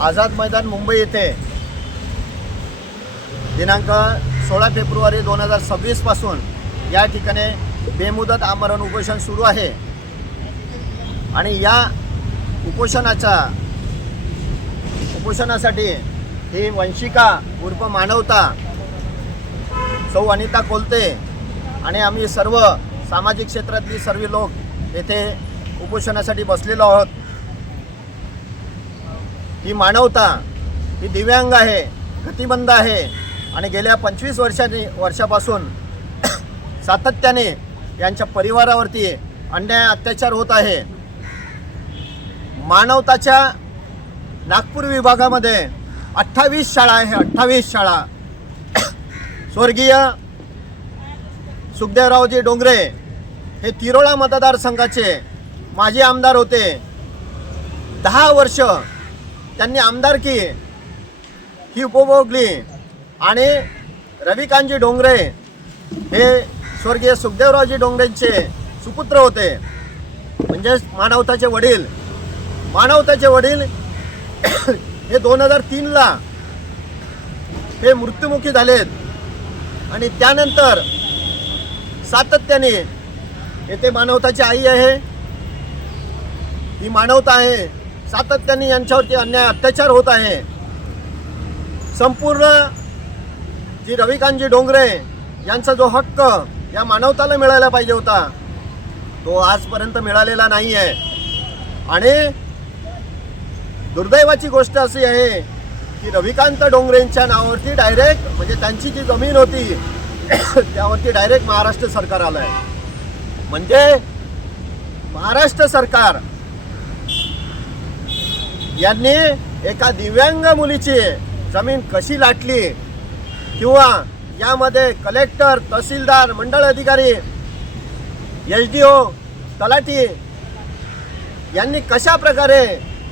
आझाद मैदान मुंबई येथे दिनांक 16 फेब्रुवारी 2026 पासून या ठिकाणी बेमुदत आमरण उपोषण सुरू आहे आणि या उपोषणासाठी ही वंशिका उर्फ मानवता सौ अनिता कोलते आणि आम्ही सर्व सामाजिक क्षेत्रातली सर्व लोक येथे उपोषणासाठी बसलेलो आहोत। ही मानवता ही दिव्यांग आहे, गतिमंद आहे आणि गेल्या 25 वर्षापासून सातत्याने यांच्या परिवारावरती अन्याय अत्याचार होत आहे। मानवताच्या नागपूर विभागामध्ये 28 शाळा आहे, 28 शाळा। स्वर्गीय सुखदेवरावजी डोंगरे हे तिरोळा मतदारसंघाचे माजी आमदार होते। 10 वर्ष त्यांनी आमदारकी ही उपभोगली आणि रविकांतजी डोंगरे हे स्वर्गीय सुखदेवरावजी डोंगरेंचे सुपुत्र होते, म्हणजे मानवताचे वडील हे 2003ला हे मृत्युमुखी झालेत आणि त्यानंतर सातत्याने येथे मानवताची आई आहे, ही मानवता आहे, सातत्याने यांच्यावरती अन्याय अत्याचार होत आहे। संपूर्ण जी रविकांतजी डोंगरे यांचा जो हक्क या मानवताला मिळायला पाहिजे होता तो आजपर्यंत मिळालेला नाही आहे। आणि दुर्दैवाची गोष्ट अशी आहे की रविकांत डोंगरेंच्या नावावरती डायरेक्ट म्हणजे त्यांची जी जमीन होती त्यावरती डायरेक्ट महाराष्ट्र सरकार आलं आहे। म्हणजे महाराष्ट्र सरकार यांनी एका दिव्यांग मुलीची जमीन कशी लाटली किंवा यामध्ये कलेक्टर, तहसीलदार, मंडळ अधिकारी, SDO, तलाठी यांनी कशा प्रकारे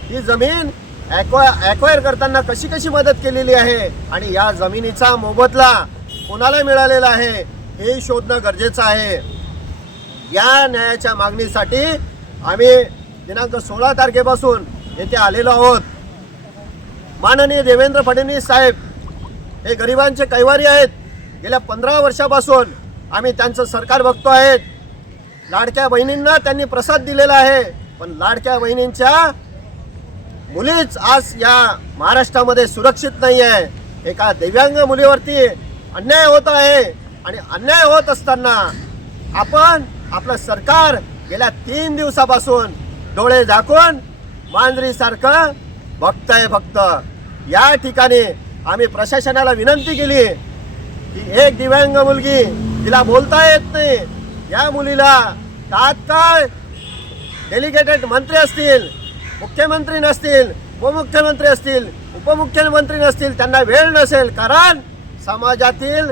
ही जमीन ॲक्वायर करताना कशी मदत केलेली आहे आणि या जमिनीचा मोबदला कोणाला मिळालेला आहे हे शोधणं गरजेचं आहे। या न्यायाच्या मागणीसाठी आम्ही दिनांक 16 तारखेपासून येथे आलेलो आहोत। माननीय देवेंद्र फडणवीस साहेब हे गरिबांचे कैवारी आहेत। गेल्या 15 वर्षापासून आम्ही त्यांचं सरकार बघतो आहेत। लाडक्या बहिणींना त्यांनी प्रसाद दिलेला आहे, पण लाडक्या बहिणींच्या मुलीच आज या महाराष्ट्रामध्ये सुरक्षित नाही आहे। एका दिव्यांग मुलीवरती अन्याय होत आहे आणि अन्याय होत असताना आपण आपलं सरकार गेल्या 3 दिवसापासून डोळे झाकून मांजरीसारखं बघतंय फक्त। या ठिकाणी आम्ही प्रशासनाला विनंती केली की एक दिव्यांग मुलगी, तिला बोलता येत नाही, या मुलीला तात्काळ डेलिगेटेड मंत्री असतील, मुख्यमंत्री नसतील, उपमुख्यमंत्री नसतील, त्यांना वेळ नसेल, कारण समाजातील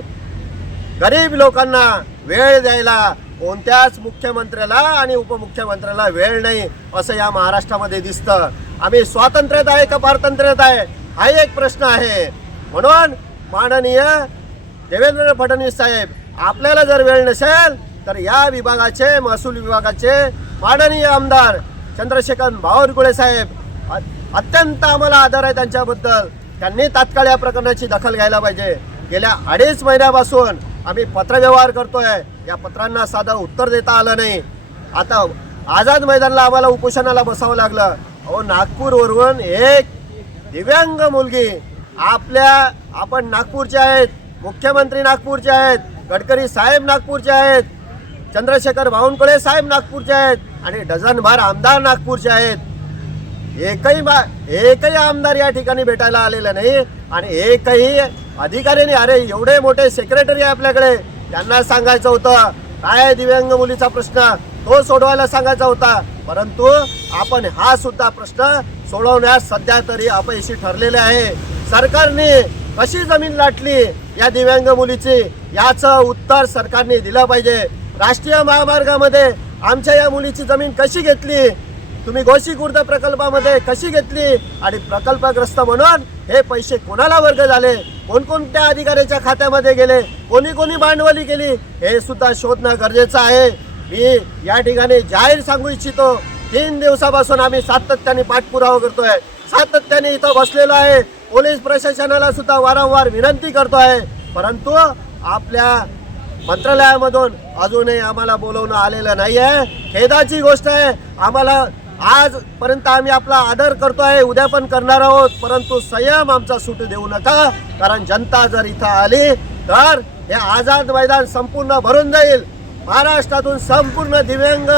गरीब लोकांना वेळ द्यायला कोणत्याच मुख्यमंत्र्याला आणि उपमुख्यमंत्र्याला वेळ नाही असं या महाराष्ट्रामध्ये दिसतं। आम्ही स्वातंत्र्यात आहे का पारतंत्र्यात आहे हा एक प्रश्न आहे। म्हणून माननीय देवेंद्र फडणवीस साहेब, आपल्याला जर वेळ नसेल तर या विभागाचे, महसूल विभागाचे माननीय आमदार चंद्रशेखर बावनकुळे साहेब, अत्यंत आम्हाला आदर आहे त्यांच्याबद्दल, त्यांनी तात्काळ या प्रकरणाची दखल घ्यायला पाहिजे। गेल्या 2.5 महिन्यापासून आम्ही पत्रव्यवहार करतोय, या पत्रांना साधं उत्तर देता आलं नाही। आता आझाद मैदानला आम्हाला उपोषणाला बसावं लागलं। अहो, नागपूरवरून एक दिव्यांग मुलगी, आपण नागपूरचे आहेत, मुख्यमंत्री नागपूरचे आहेत, गडकरी साहेब नागपूरचे आहेत, चंद्रशेखर बावनकुळे साहेब नागपूरचे आहेत आणि डझनभर आमदार नागपूरचे आहेत। एकही आमदार या ठिकाणी भेटायला आलेला नाही आणि एकही अधिकाऱ्यांनी, अरे एवढे मोठे सेक्रेटरी आहे आपल्याकडे, त्यांना सांगायचं होतं काय दिव्यांग मुलीचा प्रश्न तो सोडवायला सांगायचा होता, परंतु आपण हा सुद्धा प्रश्न सोडवण्यास सध्या तरी अपयशी ठरलेले आहे। सरकारने कशी जमीन लाटली या दिव्यांग मुलीची याचं उत्तर सरकारने दिलं पाहिजे। राष्ट्रीय महामार्गामध्ये आमच्या या मुलीची जमीन कशी घेतली, तुम्ही गोसीखुर्द प्रकल्पामध्ये कशी घेतली आणि प्रकल्पग्रस्त म्हणून हे पैसे कोणाला वर्ग झाले, कोणकोणत्या अधिकाऱ्याच्या खात्यामध्ये गेले, कोणी भांडवली केली हे सुद्धा शोधणं गरजेचं आहे। मी या ठिकाणी जाहीर सांगू इच्छितो, 3 दिवसापासून आम्ही सातत्याने पाठपुरावा करतोय। सातत्याने इथं बसलेलो आहे. पोलीस प्रशासनाला सुद्धा वारंवार विनंती करतो आहे, परंतु आपल्या मंत्रालयामधून अजूनही आम्हाला बोलवणं आलेलं नाही आहे. खेदाची गोष्ट आहे. आम्हाला आजपर्यंत आम्ही आपला आदर करतो आहे, उद्या पण करणार आहोत, परंतु संयम आमचा सुटू देऊ नका. कारण जनता जर इथं आली तर हे आझाद मैदान संपूर्ण भरून जाईल. महाराष्ट्रातून संपूर्ण दिव्यांग,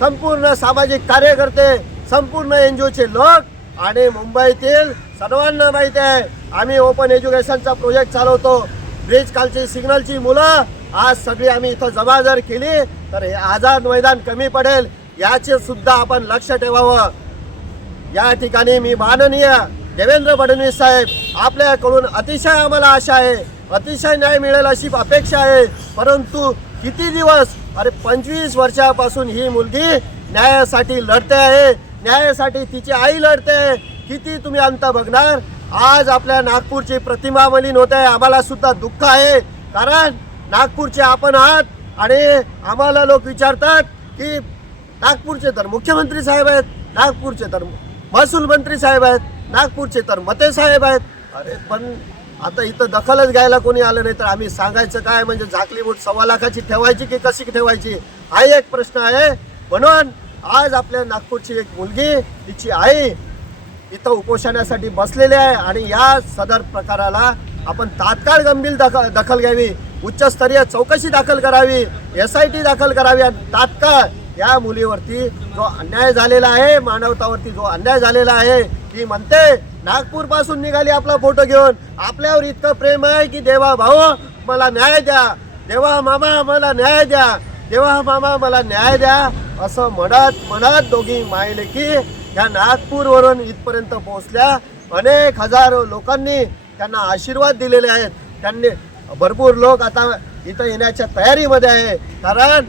संपूर्ण सामाजिक कार्यकर्ते, संपूर्ण NGOचे लोक आणि मुंबईतील सर्वांना माहिती आहे आम्ही ओपन एज्युकेशनचा प्रोजेक्ट चालवतो. ब्रिज खालची सिग्नलची मुलं आज सगळी आम्ही इथं जमा जर केली तर हे आझाद मैदान कमी पडेल. याचे सुद्धा आपण लक्ष ठेवावं. या ठिकाणी मी माननीय देवेंद्र फडणवीस साहेब आपल्याकडून अतिशय आम्हाला आशा आहे, अतिशय न्याय मिळेल अशी अपेक्षा आहे, परंतु किती दिवस, अरे 25 वर्षापासून ही मुलगी न्यायासाठी लढते आहे, न्यायासाठी तिची आई लढते आहे. किती तुम्ही अंत बघणार. आज आपल्या नागपूरची प्रतिमा मलिन होते आहे. आम्हाला सुद्धा दुःख आहे, कारण नागपूरचे आपण आहात आणि आम्हाला लोक विचारतात की नागपूरचे तर मुख्यमंत्री साहेब आहेत, नागपूरचे तर महसूल मंत्री साहेब आहेत, नागपूरचे तर मते साहेब आहेत. अरे पण आता इथं दखलच घ्यायला कोणी आलं नाही तर आम्ही सांगायचं काय. म्हणजे झाकली मूठ 1.25 लाखाची ठेवायची की कशी ठेवायची हा एक प्रश्न आहे. म्हणून आज आपल्या नागपूरची एक मुलगी, तिची आई इथं उपोषणासाठी बसलेली आहे आणि या सदर प्रकाराला आपण तात्काळ गंभीर दखल घ्यावी, उच्चस्तरीय चौकशी दाखल करावी, SIT दाखल करावी आणि तात्काळ या मुलीवरती जो अन्याय झालेला आहे, मानवतावरती जो अन्याय झालेला आहे, ती म्हणते नागपूर पासून निघाली आपला फोटो घेऊन, आपल्यावर इतकं प्रेम आहे की देवा भाऊ मला न्याय द्या, देवा मामा मला न्याय द्या, देवा मामा मला न्याय द्या असं म्हणत म्हणत दोघी मायलेकी या नागपूरवरून इथपर्यंत पोहोचल्या. अनेक हजारो लोकांनी त्यांना आशीर्वाद दिलेले आहेत. त्यांनी भरपूर लोक आता इथं येण्याच्या तयारीमध्ये आहे, कारण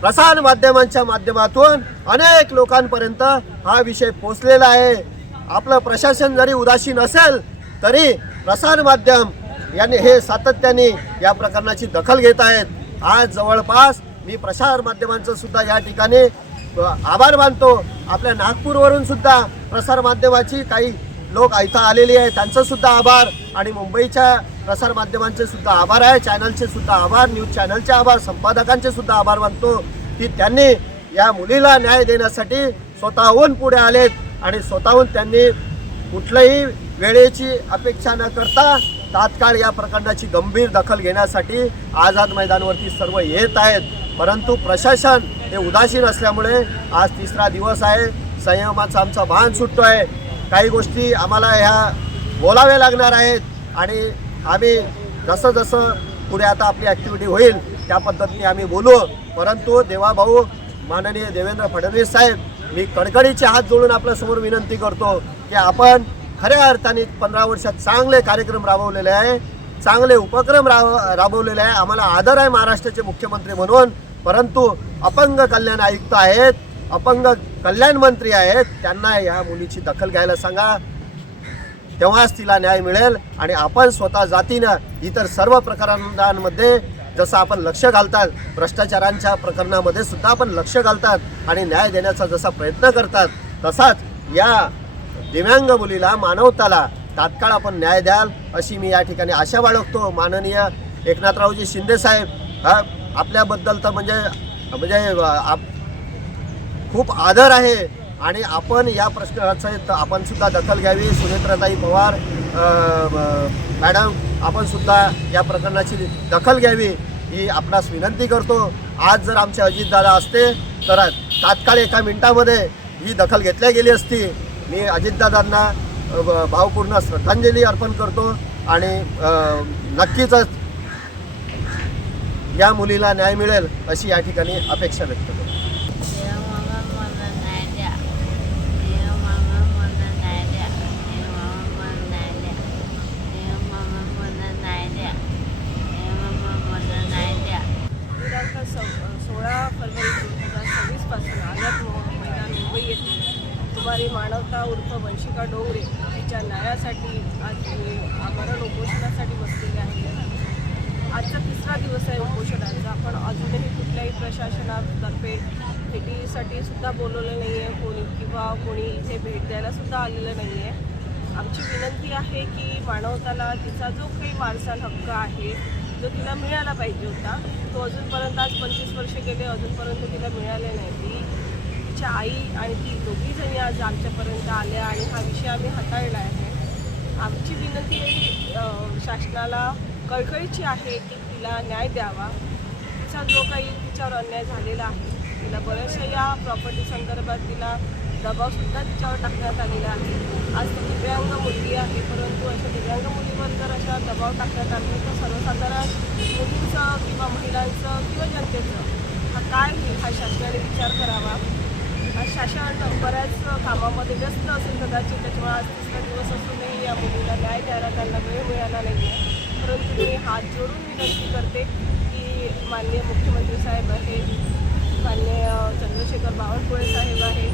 प्रसार माध्यमांच्या माध्यमातून अनेक लोकांपर्यंत हा विषय पोहोचलेला आहे. आपलं प्रशासन जरी उदासीन असेल तरी प्रसार माध्यम यांनी हे सातत्याने या प्रकरणाची दखल घेत आहेत. आज जवळपास मी प्रसार माध्यमांचं सुद्धा या ठिकाणी आभार मानतो. आपल्या नागपूरवरून सुद्धा प्रसार माध्यमाची काही लोक इथं आलेली आहे, त्यांचं सुद्धा आभार आणि मुंबईच्या प्रसार माध्यमांचे सुद्धा आभार आहे, चॅनलचे सुद्धा आभार, न्यूज चॅनलचे आभार, संपादकांचे सुद्धा आभार मानतो की त्यांनी या मुलीला न्याय देण्यासाठी स्वतःहून पुढे आलेत आणि स्वतःहून त्यांनी कुठल्याही वेळेची अपेक्षा न करता तात्काळ या प्रकरणाची गंभीर दखल घेण्यासाठी आझाद मैदानावरती सर्व येत आहेत. परंतु प्रशासन हे उदासीन असल्यामुळे आज 3रा दिवस आहे. संयमाचा आमचा भान सुटतो आहे. काही गोष्टी आम्हाला ह्या बोलाव्या लागणार आहेत आणि आम्ही जसं जसं पुढे आता आपली ॲक्टिव्हिटी होईल त्या पद्धतीने आम्ही बोलू. परंतु देवाभाऊ माननीय देवेंद्र फडणवीस साहेब, मी कडकडीचे हात जोडून आपल्यासमोर विनंती करतो की आपण खऱ्या अर्थाने 15 वर्षात चांगले कार्यक्रम राबवलेले आहे, चांगले उपक्रम राबवलेले आहे. आम्हाला आदर आहे महाराष्ट्राचे मुख्यमंत्री म्हणून, परंतु अपंग कल्याण आयुक्त आहेत, अपंग कल्याण मंत्री आहेत, त्यांना या मुलीची दखल घ्यायला सांगा, तेव्हाच तिला न्याय मिळेल. आणि आपण स्वतः जातीनं इतर सर्व प्रकरणांमध्ये जसं आपण लक्ष घालतात, भ्रष्टाचारांच्या प्रकरणामध्ये सुद्धा आपण लक्ष घालतात आणि न्याय देण्याचा जसा प्रयत्न करतात, तसाच या दिव्यांग मुलीला, मानवताला तात्काळ आपण न्याय द्याल अशी मी या ठिकाणी आशा बाळगतो. माननीय एकनाथरावजी शिंदे साहेब, आपल्याबद्दल तर म्हणजे खूप आदर आहे आणि आपण या प्रश्नाचं आपण सुद्धा दखल घ्यावी. सुनेत्राताई पवार मॅडम, आपण सुद्धा या प्रकरणाची दखल घ्यावी ही आपणास विनंती करतो. आज जर आमचे अजितदादा असते तर तात्काळ 1 मिनिटामध्ये ही दखल घेतल्या गेली असती. मी अजितदादांना भावपूर्ण श्रद्धांजली अर्पण करतो आणि नक्कीच या मुलीला न्याय मिळेल अशी या ठिकाणी अपेक्षा व्यक्त करतो. कुमारी मानवता उर्फ वंशिका डोंगरे तिच्या न्यायासाठी आज आमरण उपोषणासाठी बसलेले आहे. आजचा 3रा दिवस आहे उपोषणाचा. आपण अजूनही कुठल्याही प्रशासनातर्फे भेटीसाठी सुद्धा बोलवलं नाही आहे कोणी, किंवा कोणी इथे भेट द्यायला सुद्धा आलेलं नाही आहे. आमची विनंती आहे की मानवताला तिचा जो काही माणसाला हक्क आहे, जो तिला मिळायला पाहिजे होता, तो अजूनपर्यंत आज 25 वर्ष गेले, अजूनपर्यंत तिला मिळाले नाही. तिच्या आई आणि ती दोघीजणी आज आमच्यापर्यंत आल्या आणि हा विषय आम्ही हाताळला आहे. आमची विनंती शासनाला कळकळीची आहे की तिला न्याय द्यावा. तिचा जो काही तिच्यावर अन्याय झालेला आहे, तिला बऱ्याचशा या प्रॉपर्टी संदर्भात तिला दबावसुद्धा तिच्यावर टाकण्यात आलेला आहे. आज ती दिव्यांग मुलगी आहे, परंतु अशा दिव्यांग मुलीवर जर अशा दबाव टाकण्यात आले तर सर्वसाधारण मुलींचं किंवा महिलांचं किंवा जनतेचं हा काय होईल, हा शासनाने विचार करावा. आज शासन बऱ्याच कामामध्ये व्यस्त असेल कदाचित, त्याच्यामुळे आज 3रा दिवस असूनही या मुलीला न्याय द्यायला त्यांना वेळ मिळाला नाही आहे. परंतु मी हात जोडून विनंती करते की माननीय मुख्यमंत्री साहेब आहे, माननीय चंद्रशेखर बावनकुळे साहेब आहे,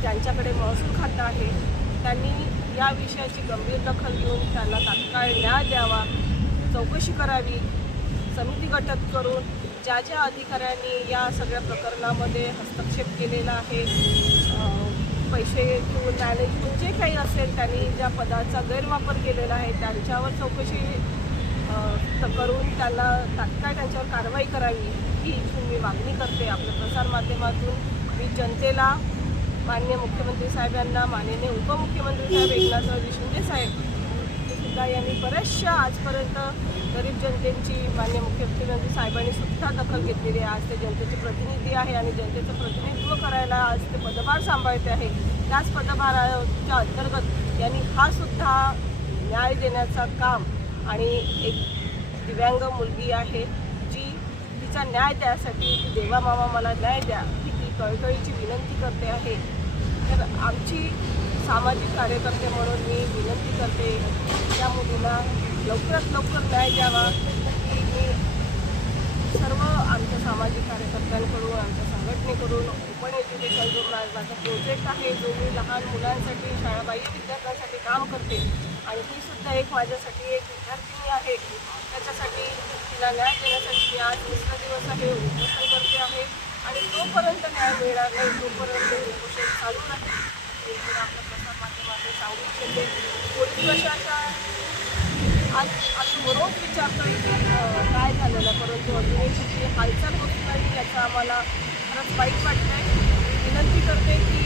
ज्यांच्याकडे महसूल खातं आहे, त्यांनी या विषयाची गंभीर दखल घेऊन त्यांना तात्काळ न्याय द्यावा, चौकशी करावी, समिती गठीत करून ज्या ज्या अधिकाऱ्यांनी या सगळ्या प्रकरणामध्ये हस्तक्षेप केलेला आहे, पैसे किंवा मॅनेजमेंट जे काही असेल, त्यांनी ज्या पदाचा गैरवापर केलेला आहे त्यांच्यावर चौकशी करून त्यांना तात्काळ त्यांच्यावर कारवाई करावी, ही इथून मी मागणी करते. आपल्या प्रसारमाध्यमातून मी जनतेला, माननीय मुख्यमंत्री साहेबांना, माननीय उपमुख्यमंत्री साहेब एकनाथरावजी शिंदे साहेब सुद्धा यांनी बऱ्याचशा आजपर्यंत गरीब जनतेची माननीय मुख्यमंत्री साहेबांनी सुद्धा दखल घेतलेली आहे. आज ते जनतेचे प्रतिनिधी आहे आणि जनतेचं प्रतिनिधित्व करायला आज ते पदभार सांभाळते आहे. त्याच पदभाराच्या अंतर्गत यांनी हा सुद्धा न्याय देण्याचा काम, आणि एक दिव्यांग मुलगी आहे जी तिचा न्याय द्यासाठी की देवा मामा मला न्याय द्या, ही ती कळकळीची विनंती करते आहे. तर आमची सामाजिक कार्यकर्ते म्हणून मी विनंती करते त्या मुलीला लवकरात लवकर न्याय द्यावा. की मी सर्व आमच्या सामाजिक कार्यकर्त्यांकडून, आमच्या संघटनेकडून ओपन एज्युकेशन जो माझा प्रोजेक्ट आहे, जो मी लहान मुलांसाठी, शाळाबाह्य विद्यार्थ्यांसाठी काम करते, आणि ही सुद्धा एक माझ्यासाठी एक विद्यार्थिनी आहे. त्याच्यासाठी तिला न्याय देण्यासाठी मी आज 3रा दिवस आहे उपोषण करते आहे, आणि जोपर्यंत न्याय मिळणार नाही तोपर्यंत उपोषण चालू राहील. मी आपल्या प्रसारमाध्यमातून सांगू इच्छिते. पोलीस प्रशासन आज असं रोज विचारतो काय झालेलं आहे, परंतु अजूनही कुठली हालचाल होत नाही, याचा आम्हाला खरंच वाईट वाटतं आहे. विनंती करते की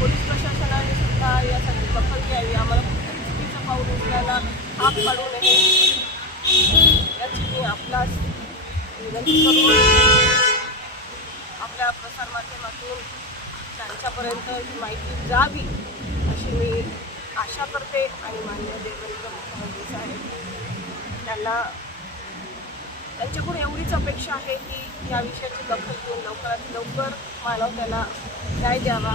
पोलीस प्रशासनाने सुद्धा यासाठी दखल घ्यावी. आम्हाला कुठेही चुकीचं पाऊल उचलायला भाग पाडू नये, याची मी आपल्यास विनंती करून आपल्या प्रसारमाध्यमातून त्यांच्यापर्यंत ही माहिती जावी अशी मी आशा करते. आणि माननीय देवेंद्र मुख्यमंत्री साहेब त्यांच्याकडून एवढीच अपेक्षा आहे की या विषयाची दखल घेऊन लवकरात लवकर मानवतेला न्याय द्यावा.